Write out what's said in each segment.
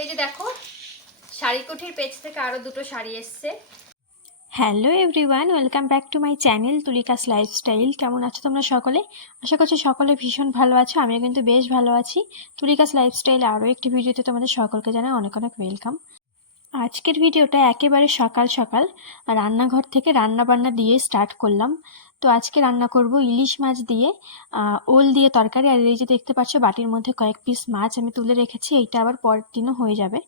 এই যে দেখো, শাড়ি কুঠির পেজ থেকে আরও দুটো শাড়ি এসছে। Hello everyone welcome back to my channel Tulika's lifestyle কেমন আছো তোমরা সকলে? আশা করছি সকলে ভীষণ ভালো আছো, আমিও কিন্তু বেশ ভালো আছি। তুলিকাস লাইফস্টাইল আরও একটি ভিডিওতে তোমাদের সকলকে জানাই অনেক অনেক ওয়েলকাম আজকের ভিডিওটা একেবারে সকাল সকাল, রান্নাঘর থেকে রান্না বান্না দিয়ে স্টার্ট করলাম। তো আজকে রান্না করব ইলিশ মাছ দিয়ে ওল দিয়ে তরকারি। আর এই যে দেখতে পাচ্ছ, বাটির মধ্যে কয়েক পিস মাছ আমি তুলে রেখেছি। এইটা আবার পরের দিনও হয়ে যাবে।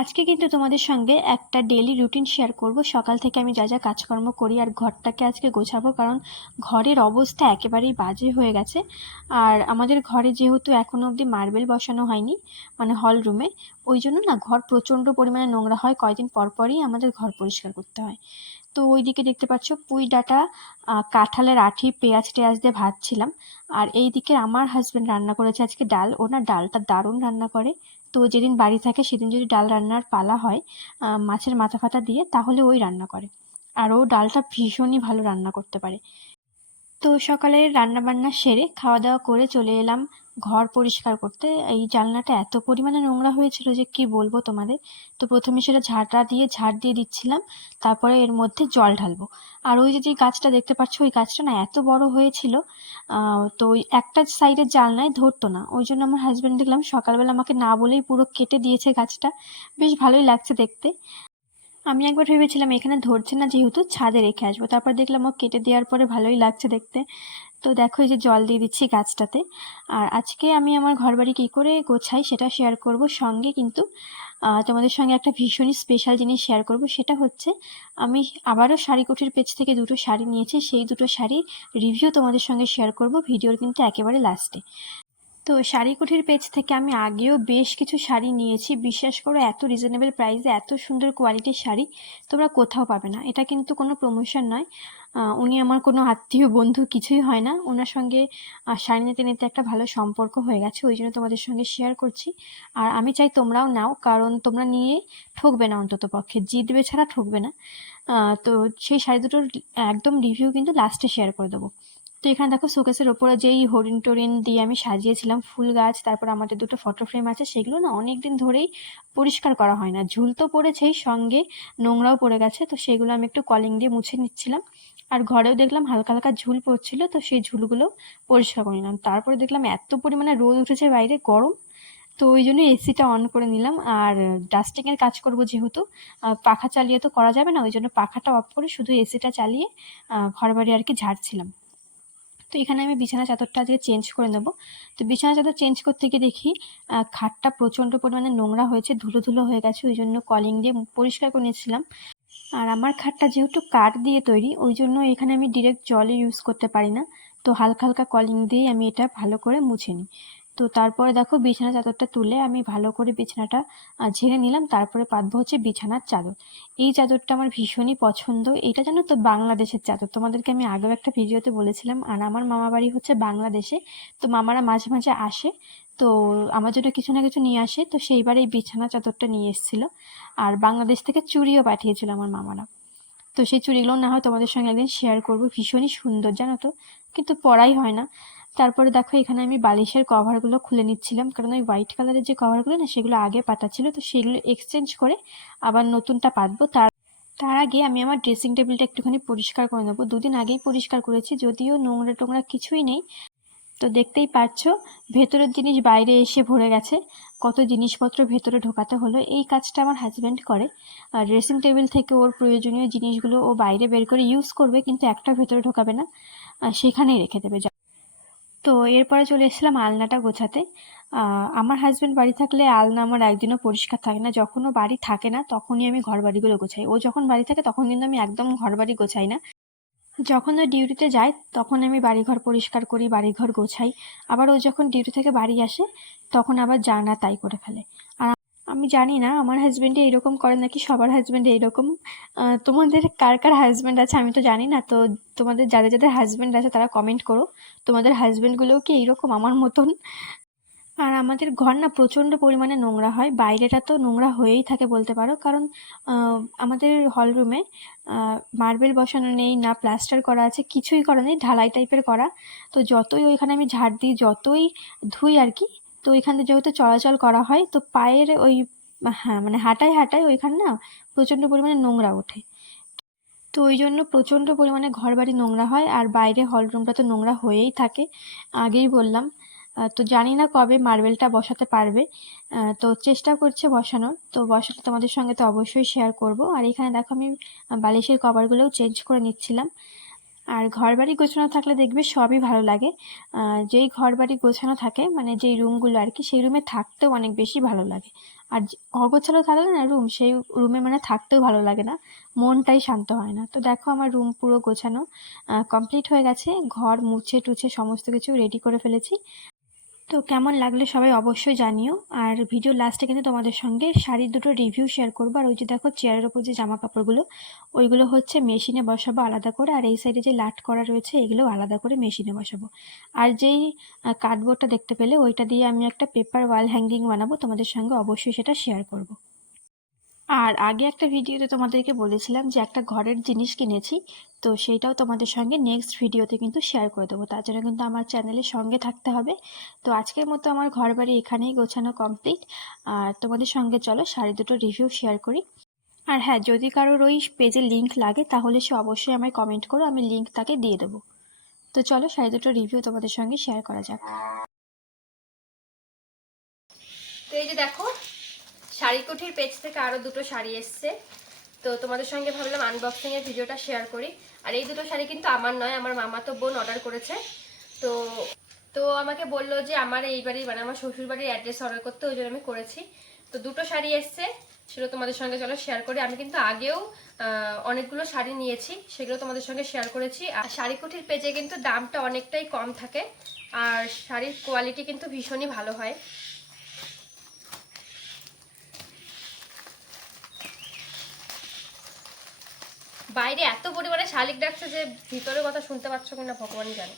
আজকে কিন্তু তোমাদের সঙ্গে একটা ডেলি রুটিন শেয়ার করব। সকাল থেকে আমি যা যা কাজকর্ম করি আর ঘরটাকে আজকে গোছাবো, কারণ ঘরের অবস্থা একেবারেই বাজে হয়ে গেছে। আর আমাদের ঘরে যেহেতু এখনও অবধি মার্বেল বসানো হয়নি মানে হল রুমে ওই জন্য না ঘর প্রচণ্ড পরিমাণে নোংরা হয় কয়দিন পর পরই আমাদের ঘর পরিষ্কার করতে হয়। তো ওইদিকে দেখতে পাচ্ছ, পুঁই ডাটা কাঁঠালের আঠি, পেঁয়াজ টেয়াজ দিয়ে ভাজছিলাম। আর এইদিকে আমার হাজবেন্ড রান্না করেছে আজকে ডাল, ওনার ডালটা দারুণ রান্না করে। তো যেদিন বাড়ি থাকে সেদিন যদি ডাল রান্নার পালা হয় মাছের মাথা ফাতা দিয়ে তাহলে ওই রান্না করে। আর ও ডালটা ভীষণই ভালো রান্না করতে পারে। তো সকালে রান্না বান্না সেরে খাওয়া দাওয়া করে চলে এলাম ঘর পরিষ্কার করতে। এই জানলাটা এত পরিমাণে নোংরা হয়েছিল যে কি বলব তোমাদের? তো প্রথমে সেটা ঝাঁটা দিয়ে ঝাড় দিয়ে দিচ্ছিলাম, তারপরে এর মধ্যে জল ঢালবো। আর ওই যে যে গাছটা দেখতে পাচ্ছ, ওই গাছটা না এত বড় হয়েছিল তো ওই একটা সাইডের জানলায় ধরতো না। ওই জন্য আমার হাজবেন্ড দেখলাম সকালবেলা আমাকে না বলেই পুরো কেটে দিয়েছে গাছটা। বেশ ভালোই লাগছে দেখতে। আমি একবার ভেবেছিলাম এখানে ধরছে না, যেহেতু ছাদে রেখে আসব। তারপর দেখলাম ও কেটে দেওয়ার পরে ভালোই লাগছে দেখতে। তো দেখো এই যে জল দিয়ে দিচ্ছি গাছটাতে। আর আজকে আমি আমার ঘরবাড়ি কী করে গোছাই সেটা শেয়ার করব সঙ্গে কিন্তু তোমাদের সঙ্গে একটা ভীষণই স্পেশাল জিনিস শেয়ার করব। সেটা হচ্ছে, আমি আবারও শাড়ি কুঠির পেজ থেকে দুটো শাড়ি নিয়েছি। সেই দুটো শাড়ি রিভিউ তোমাদের সঙ্গে শেয়ার করব। ভিডিওর কিন্তু একেবারে লাস্টে তো শাড়ি কুঠির পেজ থেকে আমি আগেও বেশ কিছু শাড়ি নিয়েছি। বিশ্বাস করো, এত রিজনেবল প্রাইসে এত সুন্দর কোয়ালিটির শাড়ি তোমরা কোথাও পাবে না। এটা কিন্তু কোনো প্রমোশন নয়। উনি আমার কোনো আত্মীয় বন্ধু কিছুই হয় না। ওনার সঙ্গে শাড়ি নিতে নিতে একটা ভালো সম্পর্ক হয়ে গেছে। ওই জন্য তোমাদের সঙ্গে শেয়ার করছি। আর আমি চাই তোমরাও নাও, কারণ তোমরা নিয়ে ঠকবে না অন্তত পক্ষে। জিতবে ছাড়া ঠকবে না। তো সেই শাড়ি দুটোর একদম রিভিউ কিন্তু লাস্টে শেয়ার করে দেবো। তো এখানে দেখো শোকেসের ওপরে যেই হরিণ টরিন দিয়ে আমি সাজিয়েছিলাম ফুল গাছ তারপর আমাদের দুটো ফটো ফ্রেম আছে সেগুলো না অনেক দিন ধরেই পরিষ্কার করা হয় না। ঝুল তো পড়েছেই সঙ্গে নোংরাও পড়ে গেছে তো সেগুলো আমি একটু কলিং দিয়ে মুছে নিচ্ছিলাম। আর ঘরেও দেখলাম হালকা হালকা ঝুল পড়ছিল তো সেই ঝুলগুলো পরিষ্কার করে নিলাম। তারপরে দেখলাম এত পরিমাণে রোদ উঠেছে বাইরে গরম তো ওই জন্য এসিটা অন করে নিলাম। আর ডাস্টিংয়ের কাজ করব যেহেতু পাখা চালিয়ে তো করা যাবে না ওই জন্য পাখাটা অফ করে শুধু এসিটা চালিয়ে আহ, ঘরবাড়ি আর কি ঝাড়ছিলাম। তো এখানে আমি বিছানা চাদরটা আজকে চেঞ্জ করে নেব। তো বিছানা চাদর চেঞ্জ করতে গিয়ে দেখি খাটটা প্রচণ্ড পরিমাণে নোংরা হয়েছে ধুলো ধুলো হয়ে গেছে, ওই জন্য কলিং দিয়ে পরিষ্কার করে নিয়েছিলাম। আর আমার খাটটা যেহেতু কাঠ দিয়ে তৈরি, ওই জন্য এখানে আমি ডিরেক্ট জলে ইউজ করতে পারি না। তো হালকা হালকা কলিং দিয়েই আমি এটা ভালো করে মুছে নিই। তো তারপরে দেখো বিছানা চাদরটা তুলে আমি ভালো করে বিছানাটা ঝেড়ে নিলাম। তারপরে পাতবো হচ্ছে বিছানার চাদর। এই চাদরটা আমার ভীষণই পছন্দ। এটা জানো তো বাংলাদেশের চাদর। তোমাদেরকে আমি আগেও একটা ভিডিওতে বলেছিলাম, আর আমার মামা বাড়ি হচ্ছে বাংলাদেশে। তো মামারা মাঝে মাঝে আসে, তো আমার জন্য কিছু না কিছু নিয়ে আসে। তো সেইবার এই বিছানা চাদরটা নিয়ে এসেছিল। আর বাংলাদেশ থেকে চুড়িও পাঠিয়েছিল আমার মামারা। তো সেই চুড়িগুলো না হয় তোমাদের সঙ্গে একদিন শেয়ার করব। ভীষণই সুন্দর, জানো তো। কিন্তু পরাই হয় না। তারপরে দেখো, এখানে আমি বালিশের কভারগুলো খুলে নিচ্ছিলাম। কারণ ওই হোয়াইট কালারের যে কভারগুলো না, সেগুলো আগে পাতা ছিল, তো সেগুলো এক্সচেঞ্জ করে আবার নতুনটা পাতবো। তার তার আগে আমি আমার ড্রেসিং টেবিলটা একটুখানি পরিষ্কার করে নেব। দুদিন আগেই পরিষ্কার করেছি, যদিও নোংরা টোংরা কিছুই নেই। তো দেখতেই পাচ্ছো, ভেতরের জিনিস বাইরে এসে ভরে গেছে। কত জিনিসপত্র ভেতরে ঢোকাতে হলো, এই কাজটা আমার হাজব্যান্ড করে। আর ড্রেসিং টেবিল থেকে ওর প্রয়োজনীয় জিনিসগুলো ও বাইরে বের করে ইউজ করবে, কিন্তু একটা ভেতরে ঢোকাবে না। সেখানেই রেখে দেবে। তো এরপরে চলে এসেছিলাম আলনাটা গোছাতে। আমার হাজব্যান্ড বাড়ি থাকলে আলনা আমার একদিনও পরিষ্কার থাকে না। যখনও বাড়ি থাকে না, তখনই আমি ঘর বাড়িগুলো গোছাই। ও যখন বাড়ি থাকে, তখন কিন্তু আমি একদম ঘর বাড়ি গোছাই না। যখন ও ডিউটিতে যায়, তখন আমি বাড়িঘর পরিষ্কার করি, বাড়িঘর গোছাই। আবার ও যখন ডিউটি থেকে বাড়ি আসে, তখন আবার যা না তাই করে ফেলে। আমি জানি না, আমার হাজব্যান্ডে এইরকম করে নাকি সবার হাজব্যান্ড এইরকম তোমাদের কার কার হাজব্যান্ড আছে আমি তো জানি না, তো তোমাদের যাদের যাদের হাজব্যান্ড আছে তারা কমেন্ট করো। তোমাদের হাজব্যান্ডগুলোও কি এইরকম আমার মতন? আর আমাদের ঘর না প্রচণ্ড পরিমাণে নোংরা হয়, বাইরেটা তো নোংরা হয়েই থাকে বলতে পারো। কারণ আমাদের হল রুমে মার্বেল বসানো নেই, না প্লাস্টার করা আছে, কিছুই করা নেই, ঢালাই টাইপের করা। তো যতই ওইখানে আমি ঝাড় দিই, যতই ধুই আর কি তো ওইখানে যেহেতু চলাচল করা হয়, তো পায়ের ওই হ্যাঁ মানে হাঁটায় হাঁটায় ওইখানে না প্রচণ্ড পরিমাণে নোংরা ওঠে। তো ওই জন্য প্রচণ্ড পরিমাণে ঘর বাড়ি নোংরা হয়, আর বাইরে হল রুমটা তো নোংরা হয়েই থাকে। আগেই বললাম তো জানি না কবে মার্বেলটা বসাতে পারবে। তো চেষ্টা করছে বসানোর, তো বসাতে তোমাদের সঙ্গে তো অবশ্যই শেয়ার করব। আর এখানে দেখো আমি বালিশের কভারগুলোও চেঞ্জ করে নিচ্ছিলাম। আর ঘর বাড়ি গোছানো থাকলে দেখবে সবই ভালো লাগে। যেই ঘর বাড়ি গোছানো থাকে মানে যেই রুমগুলো আর কি, সেই রুমে থাকতেও অনেক বেশি ভালো লাগে। আর অগোছালো থাকলে না রুম, সেই রুমে মানে থাকতেও ভালো লাগে না, মনটাই শান্ত হয় না। তো দেখো আমার রুম পুরো গোছানো কমপ্লিট হয়ে গেছে, ঘর মুছে টুছে সমস্ত কিছু রেডি করে ফেলেছি। তো কেমন লাগলে সবাই অবশ্যই জানিও। আর ভিডিও লাস্টে কিন্তু তোমাদের সঙ্গে শাড়ির দুটো রিভিউ শেয়ার করব। আর ওই যে দেখো চেয়ারের ওপর যে জামা কাপড়গুলো ওইগুলো হচ্ছে মেশিনে বসাবো আলাদা করে। আর এই সাইডে যে লাট করা রয়েছে এগুলো আলাদা করে মেশিনে বসাবো। আর যেই কার্ডবোর্ডটা দেখতে পেলে, ওইটা দিয়ে আমি একটা পেপার ওয়াল হ্যাঙ্গিং বানাবো। তোমাদের সঙ্গে অবশ্যই সেটা শেয়ার করব। আর আগে একটা ভিডিওতে তোমাদেরকে বলেছিলাম যে একটা ঘরের জিনিস কিনেছি, তো সেইটাও তোমাদের সঙ্গে নেক্সট ভিডিওতে কিন্তু শেয়ার করে দেবো। তার জন্য কিন্তু আমার চ্যানেলের সঙ্গে থাকতে হবে। তো আজকের মতো আমার ঘর বাড়ি এখানেই গোছানো কমপ্লিট আর তোমাদের সঙ্গে চলো শাড়ি দুটো রিভিউ শেয়ার করি। আর হ্যাঁ যদি কারোর ওই পেজে লিঙ্ক লাগে, তাহলে সে অবশ্যই আমায় কমেন্ট করো, আমি লিঙ্ক তাকে দিয়ে দেবো। তো চলো শাড়ি দুটো রিভিউ তোমাদের সঙ্গে শেয়ার করা যাক। তো এই যে দেখো শাড়ি কুঠির পেজ থেকে আরও দুটো শাড়ি এসছে। তো তোমাদের সঙ্গে ভাবলাম আনবক্সিং এর ভিডিওটা শেয়ার করি। আর এই দুটো শাড়ি কিন্তু আমার নয়, আমার মামা তো বোন অর্ডার করেছে। তো তো আমাকে বলল যে আমার এই বাড়ি মানে আমার শ্বশুর বাড়ির অ্যাড্রেস অর্ডার করতে, ওই জন্য আমি করেছি। তো দুটো শাড়ি এসছে, সেগুলো তোমাদের সঙ্গে চলো শেয়ার করি। আমি কিন্তু আগেও অনেকগুলো শাড়ি নিয়েছি, সেগুলো তোমাদের সঙ্গে শেয়ার করেছি। আর শাড়ি কুঠির পেজে কিন্তু দামটা অনেকটাই কম থাকে, আর শাড়ির কোয়ালিটি কিন্তু ভীষণই ভালো হয়। বাইরে এত পরিমাণে শালিক ডাকছে যে ভিতরে কথা শুনতে পাচ্ছ কিনা ভগবানই জানে।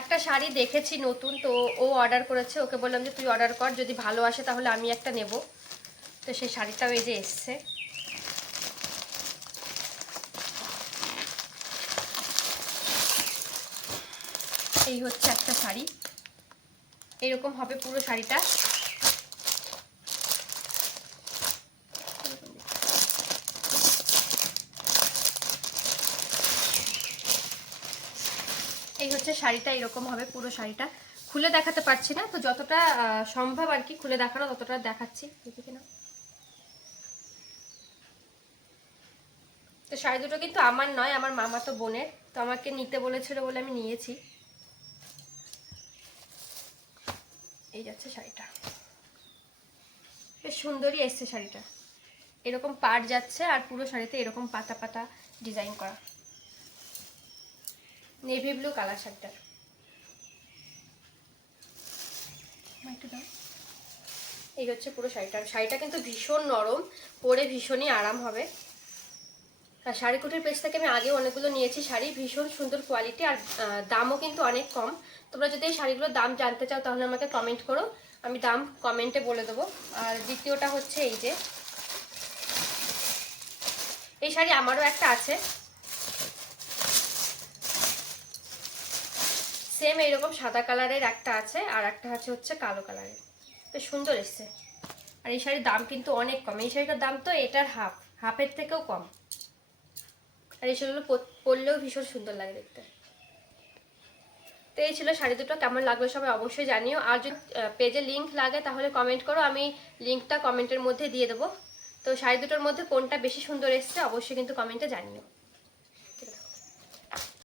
একটা শাড়ি দেখেছি নতুন, তো ও অর্ডার করেছে, ওকে বললাম যে তুই অর্ডার কর, যদি ভালো আসে তাহলে আমি একটা নেব। তো সেই শাড়িটাও এই যে এসছে। এই হচ্ছে একটা শাড়ি। এরকম হবে পুরো শাড়িটা। এই হচ্ছে শাড়িটা, এরকম হবে পুরো শাড়িটা। খুলে দেখাতে পারছি না, তো যতটা সম্ভব আর কি খুলে দেখানো, ততটা দেখাচ্ছি। না তো শাড়ি দুটো কিন্তু আমার নয়, আমার মামা তো বোনের, তো আমাকে নিতে বলেছিল বলে আমি নিয়েছি। এই যাচ্ছে শাড়িটা। বেশ সুন্দরই এসছে শাড়িটা। এরকম পাট যাচ্ছে আর পুরো শাড়িতে এরকম পাতা পাতা ডিজাইন করা। নেভি ব্লু কালার শাড়িটার। এই হচ্ছে পুরো শাড়িটা। শাড়িটা কিন্তু ভীষণ নরম, পরে ভীষণই আরাম হবে। আর শাড়ি কুটির পেজ থেকে আমি আগে অনেকগুলো নিয়েছি শাড়ি, ভীষণ সুন্দর কোয়ালিটি আর দামও কিন্তু অনেক কম। তোমরা যদি এই শাড়িগুলোর দাম জানতে চাও তাহলে আমাকে কমেন্ট করো, আমি দাম কমেন্টে বলে দেবো। আর দ্বিতীয়টা হচ্ছে এই যে, এই শাড়ি আমারও একটা আছে। সেম এইরকম সাদা কালারের একটা আছে, আর একটা আছে হচ্ছে কালো কালারের বেশ সুন্দর এসছে। আর এই শাড়ির দাম কিন্তু অনেক কম। এই শাড়িটার দাম তো এটার হাফ হাফের থেকেও কম। আর এই শাড়িগুলো পরলেও ভীষণ সুন্দর লাগে দেখতে। তো এই ছিল শাড়ি দুটো, কেমন লাগল সবাই অবশ্যই জানিও। আর যদি পেজে লিঙ্ক লাগে তাহলে কমেন্ট করো, আমি লিঙ্কটা কমেন্টের মধ্যে দিয়ে দেবো। তো শাড়ি দুটোর মধ্যে কোনটা বেশি সুন্দর এসছে অবশ্যই কিন্তু কমেন্টে জানিও।